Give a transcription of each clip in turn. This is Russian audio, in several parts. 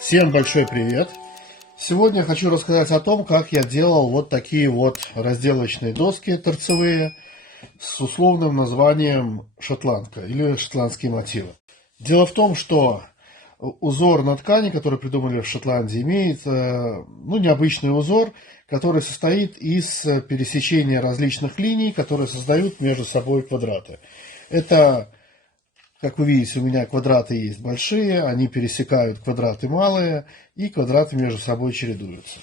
Всем большой привет! Сегодня я хочу рассказать о том, как я делал вот такие вот разделочные доски торцевые с условным названием шотландка или шотландские мотивы. Дело в том, что узор на ткани, который придумали в Шотландии, имеет необычный узор, который состоит из пересечения различных линий, которые создают между собой квадраты. Это, как вы видите, у меня квадраты есть большие, они пересекают квадраты малые, и квадраты между собой чередуются.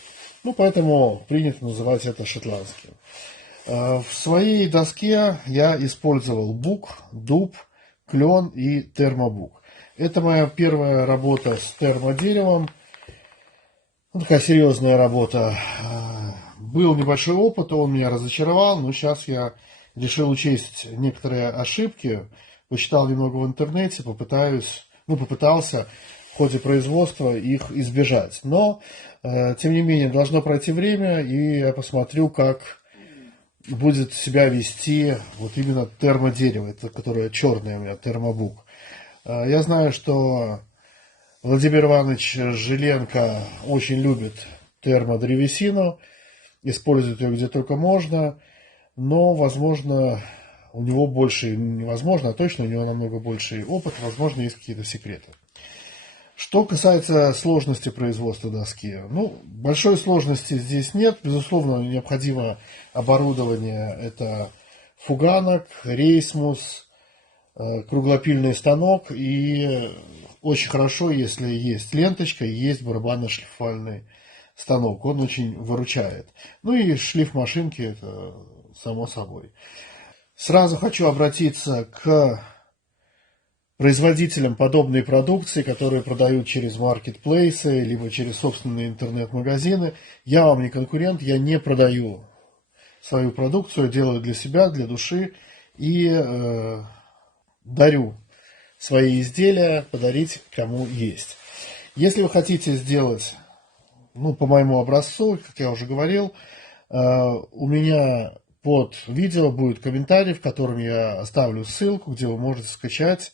Поэтому принято называть это шотландским. В своей доске я использовал бук, дуб, клен и термобук. Это моя первая работа с термодеревом. Такая серьезная работа. Был небольшой опыт, он меня разочаровал, но сейчас я решил учесть некоторые ошибки. Почитал немного в интернете, попытался в ходе производства их избежать. Но, тем не менее, должно пройти время, и я посмотрю, как будет себя вести вот именно термодерево, это которое черное у меня, термобук. Я знаю, что Владимир Иванович Жиленко очень любит термодревесину, использует ее где только можно, но, возможно, у него больше, невозможно, а точно у него намного больше опыта, возможно, есть какие-то секреты. Что касается сложности производства доски, большой сложности здесь нет. Безусловно, необходимо оборудование. Это фуганок, рейсмус, круглопильный станок. И очень хорошо, если есть ленточка и есть барабанно-шлифовальный станок. Он очень выручает. И шлиф машинки, это само собой. Сразу хочу обратиться к производителям подобной продукции, которые продают через маркетплейсы, либо через собственные интернет-магазины. Я вам не конкурент, я не продаю свою продукцию, делаю для себя, для души и дарю свои изделия, подарить кому есть. Если вы хотите сделать, по моему образцу, как я уже говорил, у меня под видео будет комментарий, в котором я оставлю ссылку, где вы можете скачать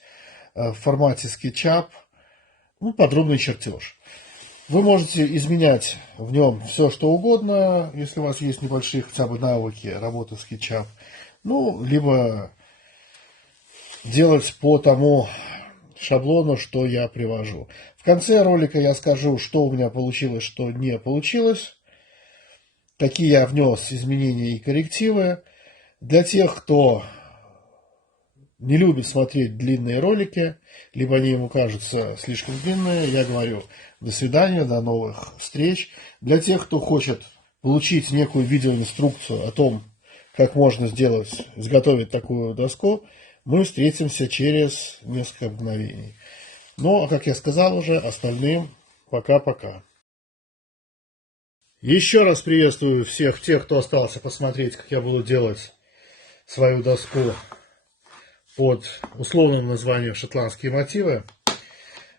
в формате SketchUp подробный чертеж. Вы можете изменять в нем все, что угодно, если у вас есть небольшие хотя бы навыки работы в SketchUp. Либо делать по тому шаблону, что я привожу. В конце ролика я скажу, что у меня получилось, что не получилось, какие я внес изменения и коррективы. Для тех, кто не любит смотреть длинные ролики, либо они ему кажутся слишком длинные, я говорю до свидания, до новых встреч. Для тех, кто хочет получить некую видеоинструкцию о том, как можно изготовить такую доску, мы встретимся через несколько мгновений. А как я сказал уже, остальным пока-пока. Еще раз приветствую всех тех, кто остался посмотреть, как я буду делать свою доску под условным названием «Шотландские мотивы».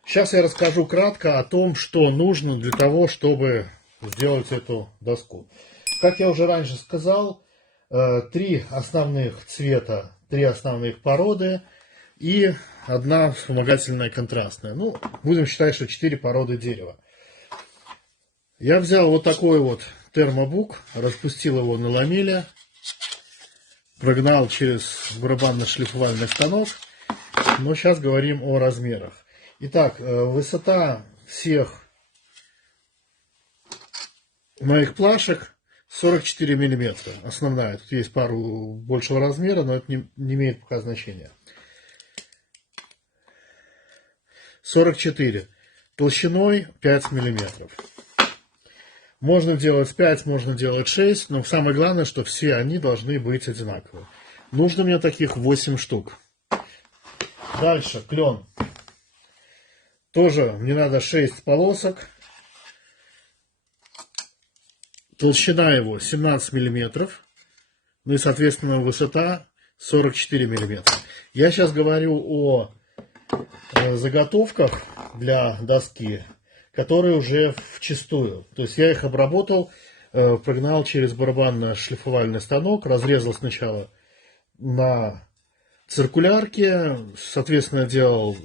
Сейчас я расскажу кратко о том, что нужно для того, чтобы сделать эту доску. Как я уже раньше сказал, 3 основных цвета, 3 основных породы и 1 вспомогательная контрастная. Будем считать, что 4 породы дерева. Я взял вот такой вот термобук, распустил его на ламеле, прогнал через барабанно-шлифовальный станок, но сейчас говорим о размерах. Итак, высота всех моих плашек 44 миллиметра, основная. Тут есть пару большего размера, но это не имеет пока значения. 44. Толщиной 5 миллиметров. Можно делать 5, можно делать 6, но самое главное, что все они должны быть одинаковые. Нужно мне таких 8 штук. Дальше, клен. Тоже мне надо 6 полосок. Толщина его 17 миллиметров. И, соответственно, высота 44 миллиметра. Я сейчас говорю о заготовках для доски, которые уже вчистую. То есть я их обработал, прогнал через барабанно-шлифовальный станок, разрезал сначала на циркулярки. Соответственно, делал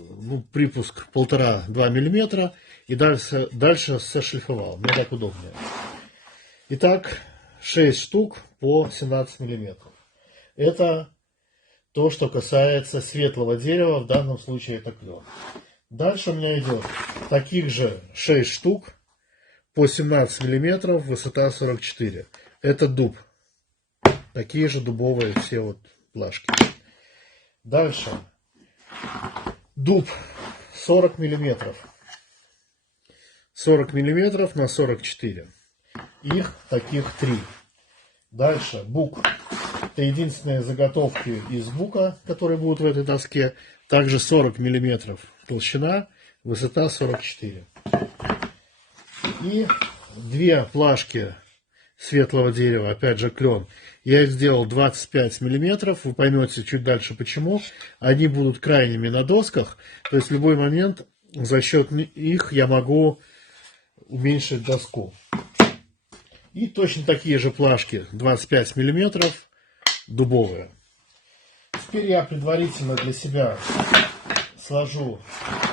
припуск 1,5-2 мм и дальше сошлифовал. Мне так удобнее. Итак, 6 штук по 17 мм. Это то, что касается светлого дерева, в данном случае это клен. Дальше у меня идет таких же 6 штук по 17 мм, высота 44. Это дуб. Такие же дубовые все вот плашки. Дальше. Дуб 40 мм. 40 мм на 44. Их таких 3. Дальше бук. Это единственные заготовки из бука, которые будут в этой доске. Также 40 мм толщина, высота 44. И 2 плашки светлого дерева, опять же клен. Я их сделал 25 мм. Вы поймете чуть дальше почему. Они будут крайними на досках. То есть в любой момент за счет их я могу уменьшить доску. И точно такие же плашки 25 мм дубовые. Теперь я предварительно для себя сложу,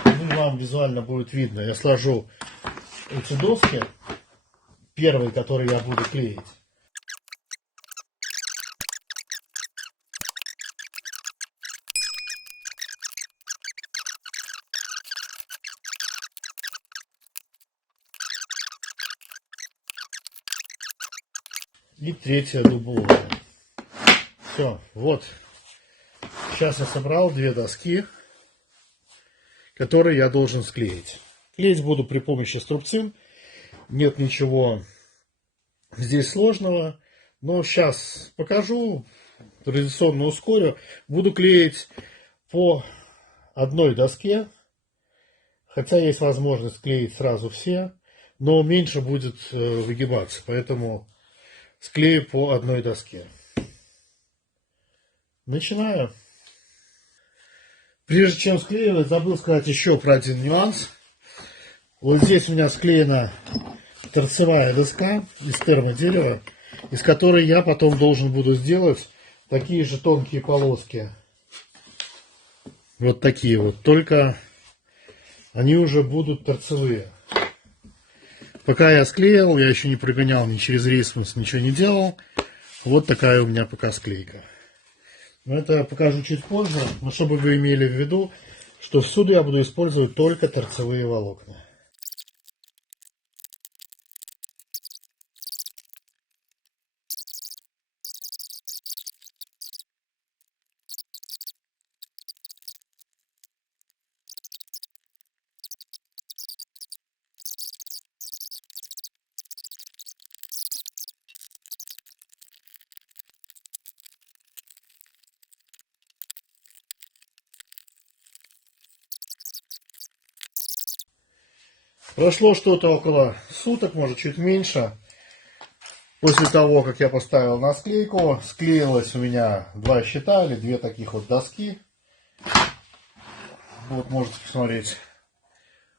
вам визуально будет видно, я сложу эти доски, первые, которые я буду клеить. И третья дубовая. Все, вот. Сейчас я собрал 2 доски, которые я должен склеить. Клеить буду при помощи струбцин. Нет ничего здесь сложного. Но сейчас покажу. Традиционно ускорю. Буду клеить по одной доске. Хотя есть возможность клеить сразу все. Но меньше будет выгибаться. Поэтому склею по одной доске. Начинаю. Прежде чем склеивать, забыл сказать еще про один нюанс. Вот здесь у меня склеена торцевая доска из термодерева, из которой я потом должен буду сделать такие же тонкие полоски. Вот такие вот, только они уже будут торцевые. Пока я склеил, я еще не прогонял ни через рейсмус, ничего не делал. Вот такая у меня пока склейка. Но это я покажу чуть позже, но чтобы вы имели в виду, что всюду я буду использовать только торцевые волокна. Прошло что-то около суток, может чуть меньше. После того, как я поставил на склейку, склеилось у меня 2 щита или 2 таких вот доски. Вот можете посмотреть.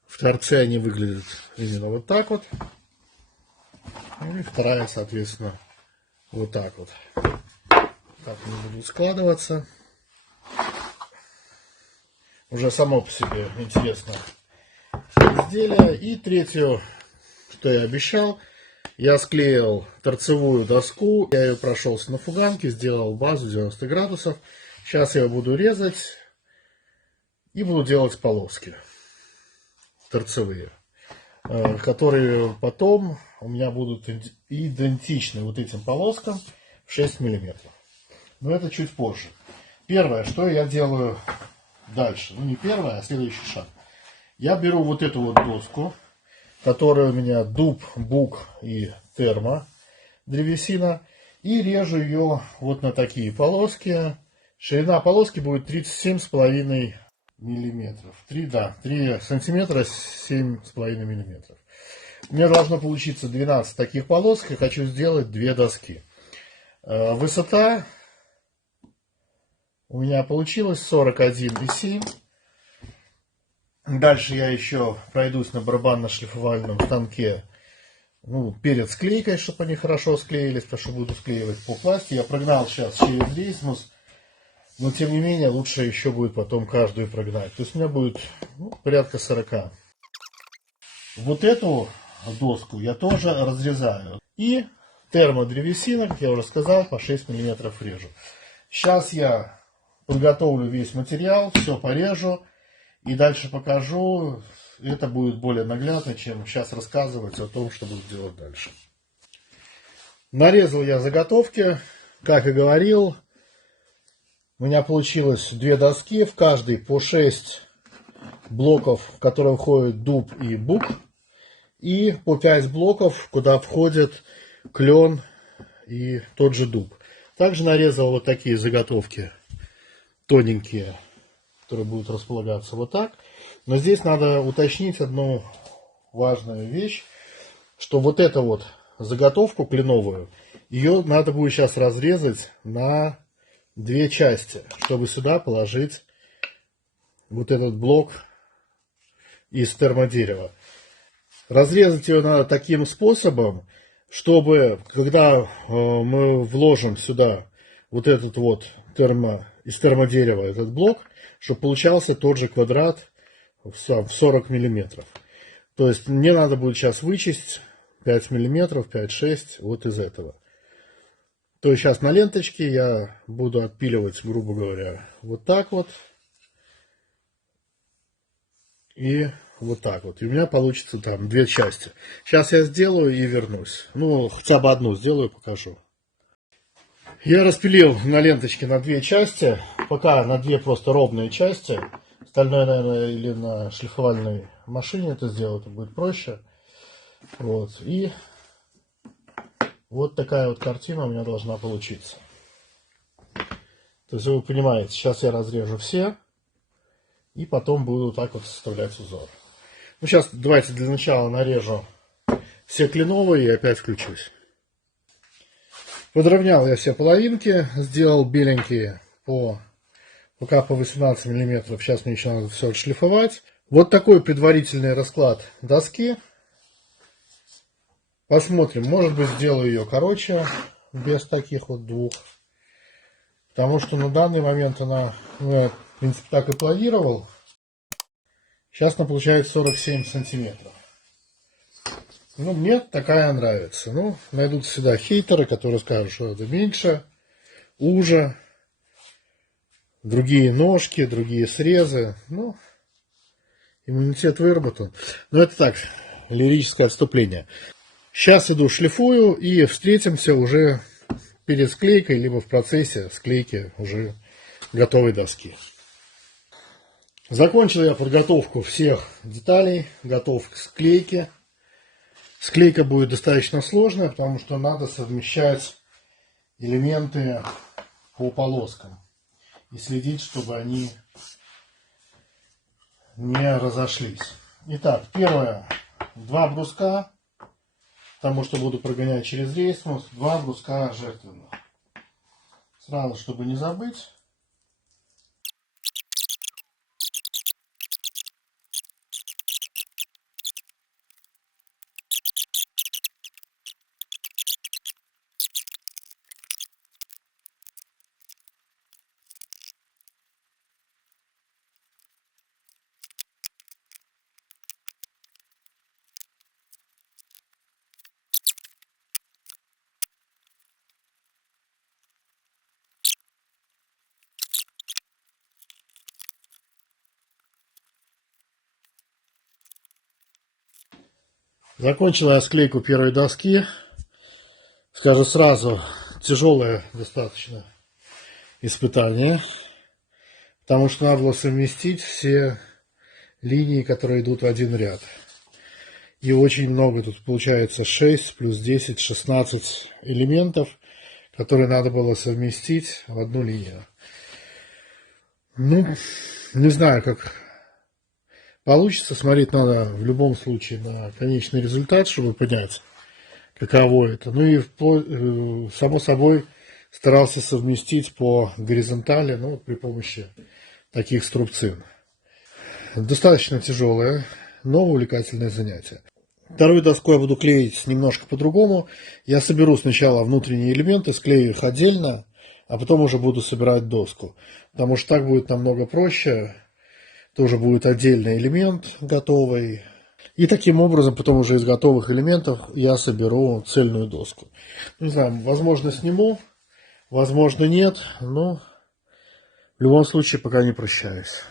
В торце они выглядят именно вот так вот. И вторая, соответственно, вот так вот. Так они будут складываться. Уже само по себе интересно изделие. И третью, что я обещал, я склеил торцевую доску. Я ее прошелся на фуганке, сделал базу 90 градусов. Сейчас я буду резать и буду делать полоски торцевые, которые потом у меня будут идентичны вот этим полоскам в 6 миллиметров. Но это чуть позже. Первое, что я делаю дальше, ну не первое, а следующий шаг. Я беру вот эту вот доску, которая у меня дуб, бук и термо древесина, и режу ее вот на такие полоски. Ширина полоски будет 37,5 миллиметров. 3 сантиметра 7,5 миллиметров. У меня должно получиться 12 таких полосок. Я хочу сделать 2 доски. Высота у меня получилось 41,7. Дальше я еще пройдусь на барабанно-шлифовальном станке, перед склейкой, чтобы они хорошо склеились, потому что буду склеивать по пластике. Я прогнал сейчас через рейсмус Но тем не менее лучше еще будет потом каждую прогнать. То есть у меня будет порядка 40. Вот эту доску я тоже разрезаю. И термодревесина, как я уже сказал, по 6 мм режу. Сейчас я подготовлю весь материал, все порежу и дальше покажу. Это будет более наглядно, чем сейчас рассказывать о том, что буду делать дальше. Нарезал я заготовки, как и говорил. У меня получилось 2 доски, в каждой по 6 блоков, в которые входит дуб и бук. И по 5 блоков, куда входит клен и тот же дуб. Также нарезал вот такие заготовки, тоненькие, которые будут располагаться вот так. Но здесь надо уточнить одну важную вещь, что вот эту вот заготовку кленовую, ее надо будет сейчас разрезать на 2 части, чтобы сюда положить вот этот блок из термодерева. Разрезать ее надо таким способом, чтобы, когда мы вложим сюда вот этот вот из термодерева этот блок, чтобы получался тот же квадрат в 40 миллиметров. То есть мне надо будет сейчас вычесть 5 миллиметров, 5-6 вот из этого. То есть сейчас на ленточке я буду отпиливать, грубо говоря, вот так вот. И вот так вот. И у меня получится там 2 части. Сейчас я сделаю и вернусь. Ну, хотя бы одну сделаю, покажу. Я распилил на ленточке на 2 части. Пока на 2 просто ровные части. Остальное, наверное, или на шлифовальной машине это сделать, это будет проще. Вот. И вот такая вот картина у меня должна получиться. То есть вы понимаете, сейчас я разрежу все. И потом буду так вот составлять узор. Ну, сейчас давайте для начала нарежу все кленовые и опять включусь. Подровнял я все половинки, сделал беленькие пока по 18 мм. Сейчас мне еще надо все отшлифовать. Вот такой предварительный расклад доски. Посмотрим, может быть, сделаю ее короче, без таких вот 2. Потому что на данный момент она, я, в принципе, так и планировал. Сейчас она получает 47 сантиметров. Ну, мне такая нравится. Ну, найдутся всегда хейтеры, которые скажут, что это меньше, уже. Другие ножки, другие срезы. Ну, иммунитет выработан. Но это так, лирическое отступление. Сейчас иду шлифую и встретимся уже перед склейкой, либо в процессе склейки уже готовой доски. Закончил я подготовку всех деталей, готов к склейке. Склейка будет достаточно сложная, потому что надо совмещать элементы по полоскам и следить, чтобы они не разошлись. Итак, первое, 2 бруска, потому что буду прогонять через рейсмус, 2 бруска жертвенных. Сразу, чтобы не забыть. Закончил я склейку первой доски. Скажу сразу, тяжелое достаточно испытание, потому что надо было совместить все линии, которые идут в один ряд. И очень много, тут получается 6 плюс 10, 16 элементов, которые надо было совместить в одну линию. Ну, не знаю, как получится. Смотреть надо в любом случае на конечный результат, чтобы понять, каково это. Ну и само собой старался совместить по горизонтали, ну, при помощи таких струбцин. Достаточно тяжелое, но увлекательное занятие. Вторую доску я буду клеить немножко по-другому. Я соберу сначала внутренние элементы, склею их отдельно, а потом уже буду собирать доску. Потому что так будет намного проще. Тоже будет отдельный элемент готовый. И таким образом потом уже из готовых элементов я соберу цельную доску. Не знаю, возможно сниму, возможно нет, но в любом случае пока не прощаюсь.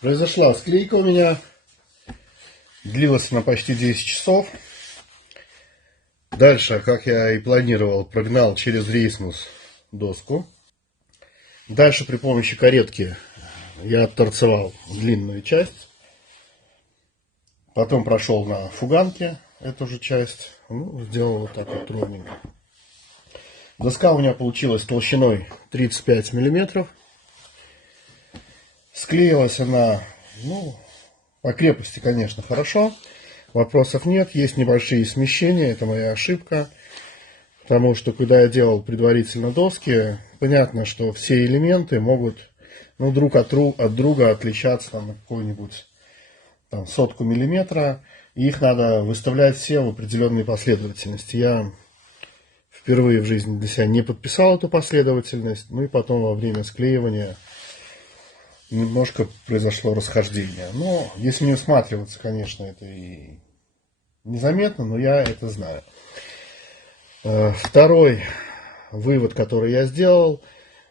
Произошла склейка у меня. Длилась она почти 10 часов. Дальше, как я и планировал, прогнал через рейсмус доску. Дальше при помощи каретки я отторцевал длинную часть. Потом прошел на фуганке эту же часть. Ну, сделал вот так вот ровненько. Доска у меня получилась толщиной 35 миллиметров. Склеилась она, ну, по крепости, конечно, хорошо. Вопросов нет. Есть небольшие смещения. Это моя ошибка. Потому что, когда я делал предварительно доски, понятно, что все элементы могут, ну, друг от друга отличаться там, на какую-нибудь там, 100 миллиметра. И их надо выставлять все в определенной последовательности. Я впервые в жизни для себя не подписал эту последовательность. Ну и потом во время склеивания немножко произошло расхождение. Но если не усматриваться, конечно, это и незаметно, но я это знаю. Второй вывод, который я сделал,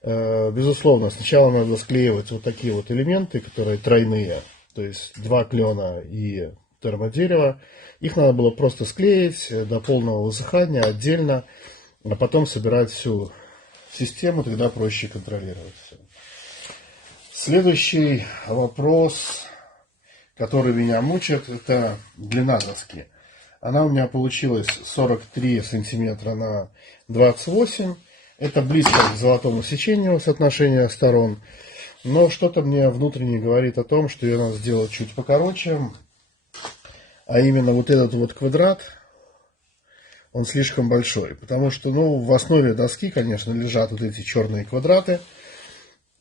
безусловно, сначала надо склеивать вот такие вот элементы, которые тройные, то есть 2 клена и термодерево. Их надо было просто склеить до полного высыхания отдельно, а потом собирать всю систему, тогда проще контролировать все. Следующий вопрос, который меня мучает, это длина доски. Она у меня получилась 43 сантиметра на 28. Это близко к золотому сечению соотношения сторон. Но что-то мне внутренне говорит о том, что ее надо сделать чуть покороче. А именно вот этот вот квадрат, он слишком большой. Потому что, ну, в основе доски, конечно, лежат вот эти черные квадраты.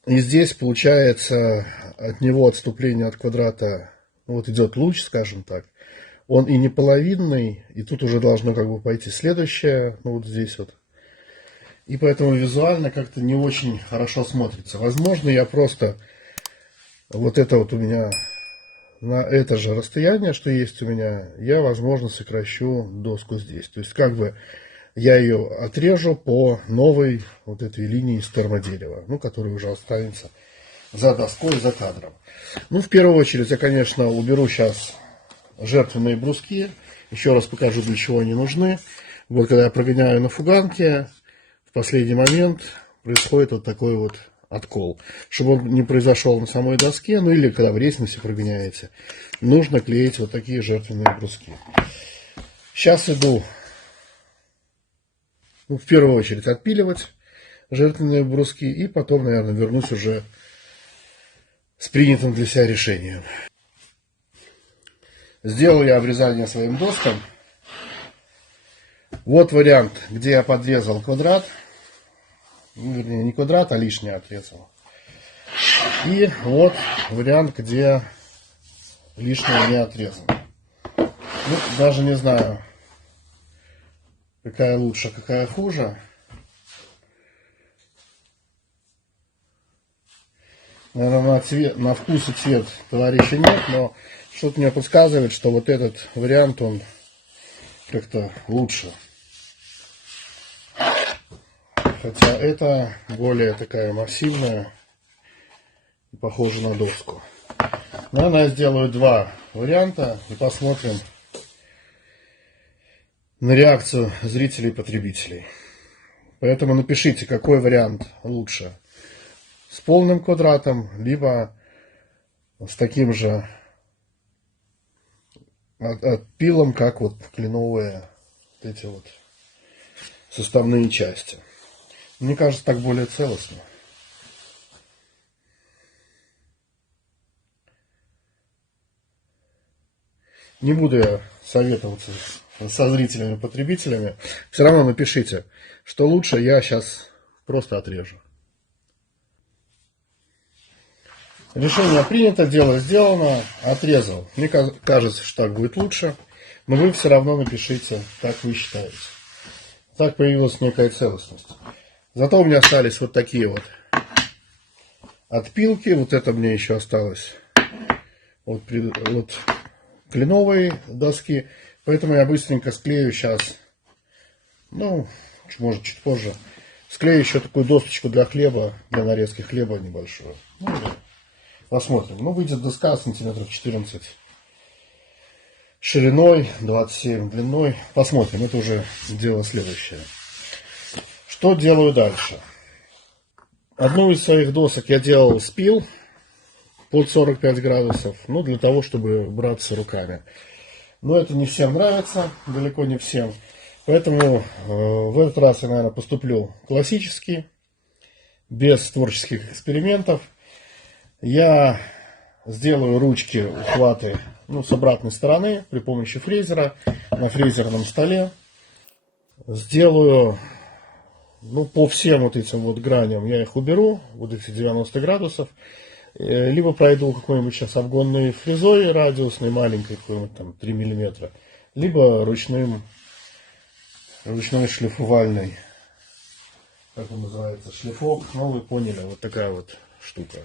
И здесь получается от него отступление от квадрата, ну, вот идет луч, скажем так. Он и не половинный, и тут уже должно как бы пойти следующее, ну вот здесь вот. И поэтому визуально как-то не очень хорошо смотрится. Возможно, я просто вот это вот у меня на это же расстояние, что есть у меня, я, возможно, сокращу доску здесь. То есть как бы я ее отрежу по новой вот этой линии из термодерева, ну, которая уже останется за доской, за кадром. Ну, в первую очередь я, конечно, уберу сейчас жертвенные бруски. Еще раз покажу, для чего они нужны. Вот когда я прогоняю на фуганке, в последний момент происходит вот такой вот откол. Чтобы он не произошел на самой доске, ну или когда в рейсмусе прогоняете, нужно клеить вот такие жертвенные бруски. Сейчас иду, ну, в первую очередь отпиливать жертвенные бруски, и потом, наверное, вернусь уже с принятым для себя решением. Сделал я обрезание своим доскам. Вот вариант, где я подрезал квадрат. Ну, вернее, не квадрат, а лишнее отрезал. И вот вариант, где лишнее не отрезано. Ну, даже не знаю, какая лучше, какая хуже. Наверное, на вкус и цвет товарища нет, но что-то мне подсказывает, что вот этот вариант, он как-то лучше. Хотя это более такая массивная и похожа на доску. Наверное, я сделаю два варианта и посмотрим на реакцию зрителей и потребителей. Поэтому напишите, какой вариант лучше. С полным квадратом, либо с таким же отпилом, как вот кленовые вот эти вот составные части. Мне кажется, так более целостно. Не буду я советоваться со зрителями-потребителями. Все равно напишите, что лучше, я сейчас просто отрежу. Решение принято, дело сделано, отрезал. Мне кажется, что так будет лучше, но вы все равно напишите, как вы считаете. Так появилась некая целостность. Зато у меня остались вот такие вот отпилки. Вот это мне еще осталось от кленовой доски. Поэтому я быстренько склею сейчас, ну, может чуть позже, склею еще такую досточку для хлеба, для нарезки хлеба небольшую. Ну, да. Посмотрим. Ну, выйдет доска сантиметров 14 шириной, 27 длиной. Посмотрим, это уже дело следующее. Что делаю дальше? Одну из своих досок я делал спил под 45 градусов, ну, для того, чтобы браться руками. Но это не всем нравится, далеко не всем. Поэтому в этот раз я, наверное, поступлю классически, без творческих экспериментов. Я сделаю ручки, ухваты, ну, с обратной стороны при помощи фрезера на фрезерном столе. Сделаю, ну, по всем вот этим вот граням я их уберу, вот эти 90 градусов. Либо пройду какой-нибудь сейчас обгонной фрезой радиусной, маленькой, какой-нибудь там 3 мм, либо ручной шлифовальной, как он называется, шлифок, ну, вы поняли, вот такая вот штука.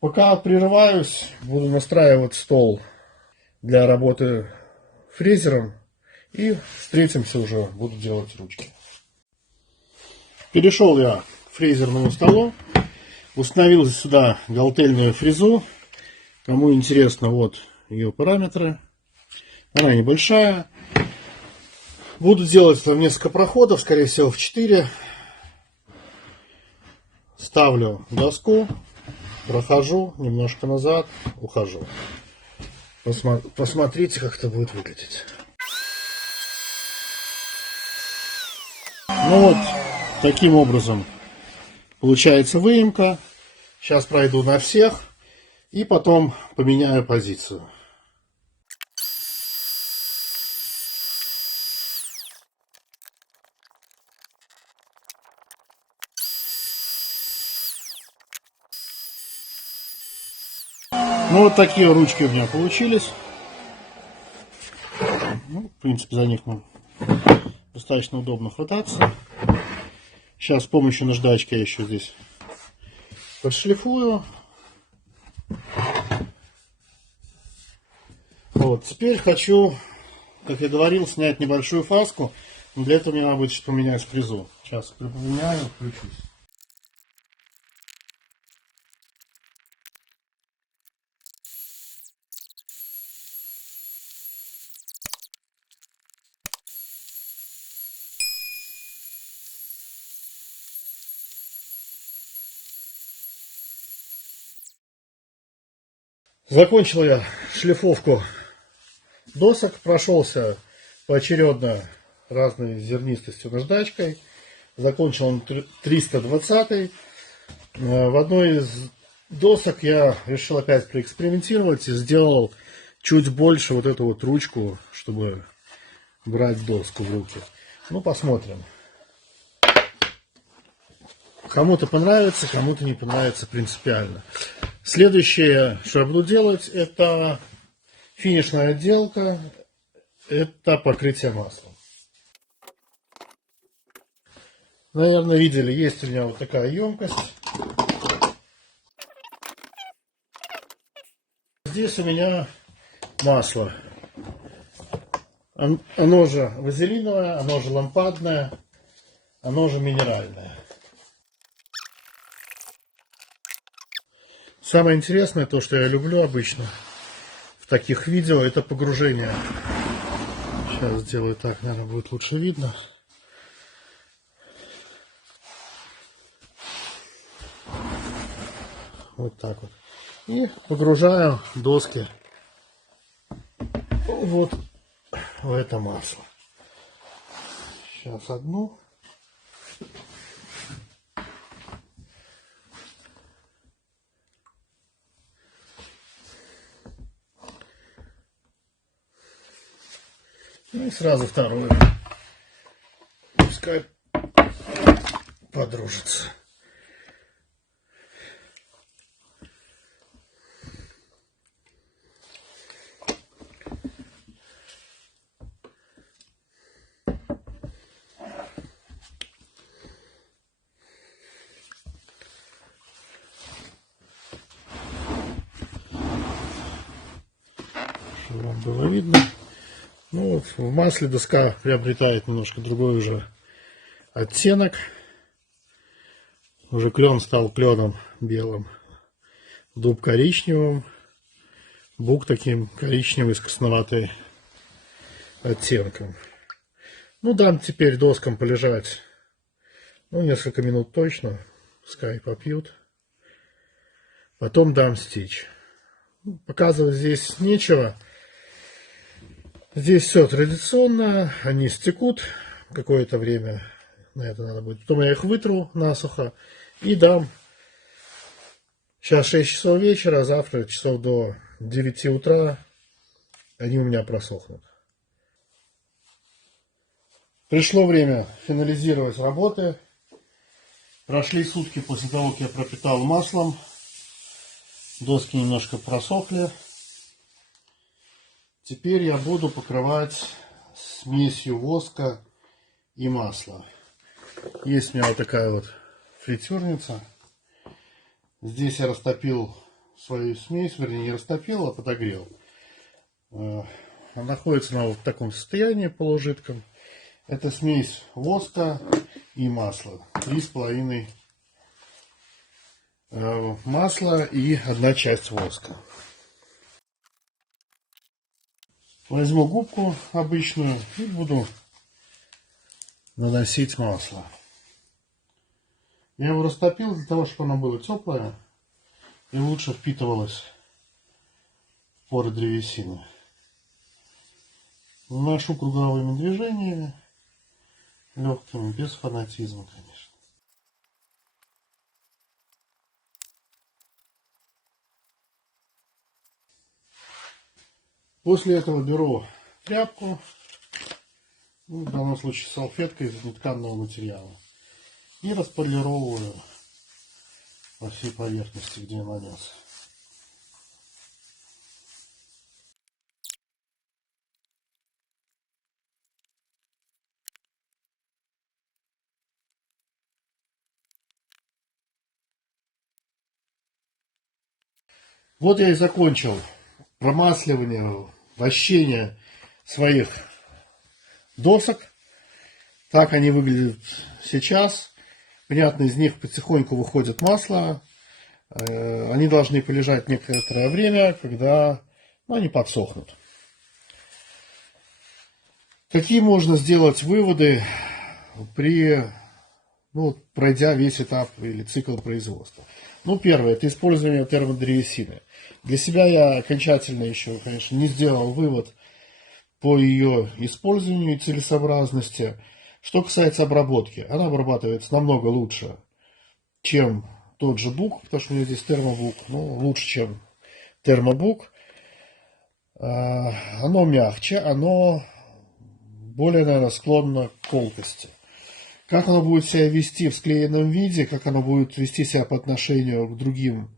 Пока прерываюсь, буду настраивать стол для работы фрезером. И встретимся уже, буду делать ручки. Перешел я к фрезерному столу. Установил сюда галтельную фрезу. Кому интересно, вот ее параметры. Она небольшая. Буду делать в несколько проходов, скорее всего в 4. Ставлю доску. Прохожу немножко назад, ухожу. Посмотрите, как это будет выглядеть. Ну вот, таким образом получается выемка. Сейчас пройду на всех и потом поменяю позицию. Ну, вот такие ручки у меня получились. Ну, в принципе, за них достаточно удобно хвататься. Сейчас с помощью наждачки я еще здесь подшлифую. Вот, теперь хочу, как я говорил, снять небольшую фаску. Для этого мне надо будет сейчас поменять фрезу. Сейчас поменяю, включусь. Закончил я шлифовку досок, прошелся поочередно разной зернистостью наждачкой. Закончил он 320. В одной из досок я решил опять проэкспериментировать и сделал чуть больше вот эту вот ручку, чтобы брать доску в руки. Ну, посмотрим. Кому-то понравится, кому-то не понравится принципиально. Следующее, что я буду делать, это финишная отделка, это покрытие маслом. Наверное, видели, есть у меня вот такая емкость. Здесь у меня масло. Оно же вазелиновое, оно же лампадное, оно же минеральное. Самое интересное, то, что я люблю обычно в таких видео, это погружение. Сейчас сделаю так, наверное, будет лучше видно. Вот так вот. И погружаю доски вот в это масло. Сейчас одну. Ну и сразу вторую. Пускай подружится. Чтобы вам было видно. Ну вот, в масле доска приобретает немножко другой уже оттенок. Уже клен стал кленом белым, дуб коричневым, бук таким коричневый с красноватой оттенком. Ну, дам теперь доскам полежать, ну, несколько минут точно, пускай попьют. Потом дам стичь. Показывать здесь нечего. Здесь все традиционно, они стекут какое-то время, на это надо будет. Потом я их вытру насухо и дам. Сейчас 6 часов вечера, завтра часов до 9 утра они у меня просохнут. Пришло время финализировать работы. Прошли сутки после того, как я пропитал маслом. Доски немножко просохли. Теперь я буду покрывать смесью воска и масла. Есть у меня вот такая вот фритюрница. Здесь я растопил свою смесь, вернее не растопил, а подогрел. Она находится на вот таком состоянии полужидком. Это смесь воска и масла. 3,5 масла и 1 часть воска. Возьму губку обычную и буду наносить масло. Я его растопил для того, чтобы оно было теплое и лучше впитывалось в поры древесины. Наношу круговыми движениями, легкими, без фанатизма, конечно. После этого беру тряпку, ну, в данном случае салфетка из нетканного материала, и располировываю по всей поверхности, где я нанес. Вот я и закончил промасливание, вощение своих досок. Так они выглядят сейчас. Понятно, из них потихоньку выходит масло. Они должны полежать некоторое время, когда они подсохнут. Какие можно сделать выводы пройдя весь этап или цикл производства? Ну, первое, это использование термодревесины. Для себя я окончательно еще, конечно, не сделал вывод по ее использованию и целесообразности. Что касается обработки, она обрабатывается намного лучше, чем тот же бук, потому что у меня здесь термобук, лучше, чем термобук. Оно мягче, оно более, наверное, склонно к колкости. Как оно будет себя вести в склеенном виде, как оно будет вести себя по отношению к другим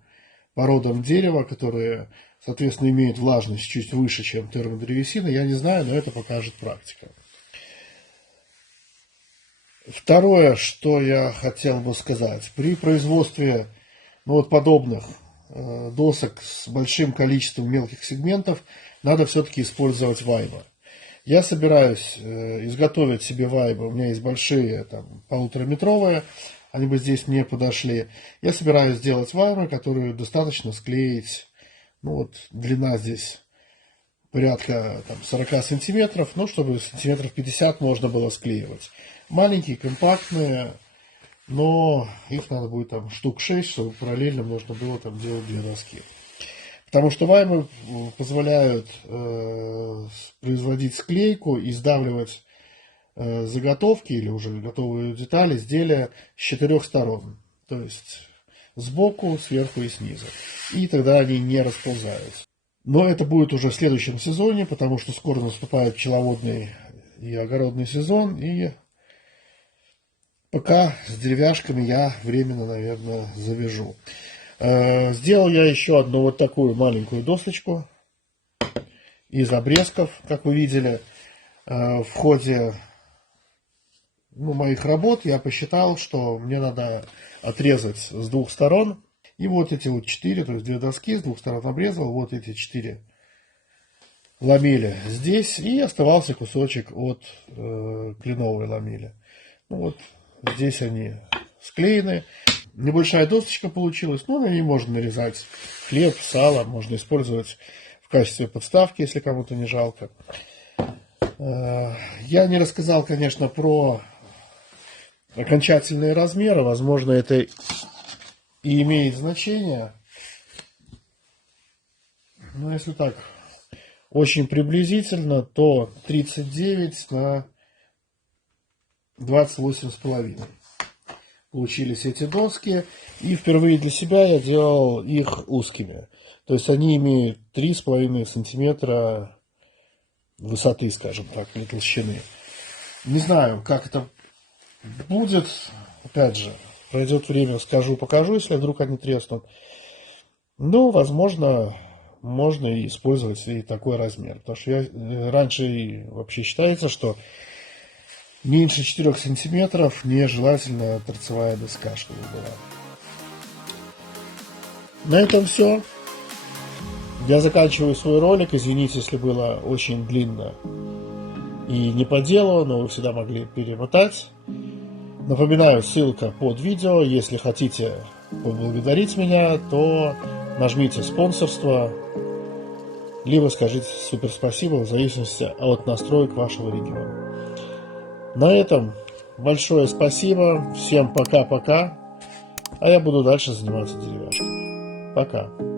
породам дерева, которые, соответственно, имеют влажность чуть выше, чем термодревесина, я не знаю, но это покажет практика. Второе, что я хотел бы сказать. При производстве подобных досок с большим количеством мелких сегментов надо все-таки использовать вайбы. Я собираюсь изготовить себе вайбы. У меня есть большие, полутораметровые. Они бы здесь не подошли. Я собираюсь сделать вайбы, которые достаточно склеить. Длина здесь порядка 40 сантиметров. Чтобы сантиметров 50 можно было склеивать. Маленькие, компактные. Но их надо будет штук 6, чтобы параллельно можно было делать 2 доски. Потому что ваймы позволяют производить склейку и сдавливать заготовки или уже готовые детали, изделия с 4 сторон. То есть сбоку, сверху и снизу. И тогда они не расползаются. Но это будет уже в следующем сезоне, потому что скоро наступает пчеловодный и огородный сезон. И пока с деревяшками я временно, наверное, завяжу. Сделал я еще одну вот такую маленькую досочку из обрезков, как вы видели. В ходе моих работ я посчитал, что мне надо отрезать с 2 сторон. И вот эти вот 4, то есть 2 доски с 2 сторон обрезал. Вот эти 4 ламели здесь. И оставался кусочек от кленовой ламели. Ну вот здесь они склеены. Небольшая досочка получилась. Ну, на ней можно нарезать хлеб, сало. Можно использовать в качестве подставки, если кому-то не жалко. Я не рассказал, конечно, про окончательные размеры. Возможно, это и имеет значение. Но если так очень приблизительно, то 39 на 28,5 получились эти доски. И впервые для себя я делал их узкими. То есть они имеют 3,5 сантиметра высоты, скажем так, или толщины. Не знаю, как это будет. Опять же, пройдет время, скажу, покажу, если вдруг они треснут. Но, возможно, можно и использовать и такой размер. Потому что раньше вообще считается, что меньше 4 сантиметров нежелательно торцевая доска, чтобы была. На этом все. Я заканчиваю свой ролик. Извините, если было очень длинно и не по делу, но вы всегда могли перемотать. Напоминаю, ссылка под видео. Если хотите поблагодарить меня, то нажмите спонсорство, либо скажите супер спасибо, в зависимости от настроек вашего региона. На этом большое спасибо. Всем пока-пока. А я буду дальше заниматься деревяшками. Пока.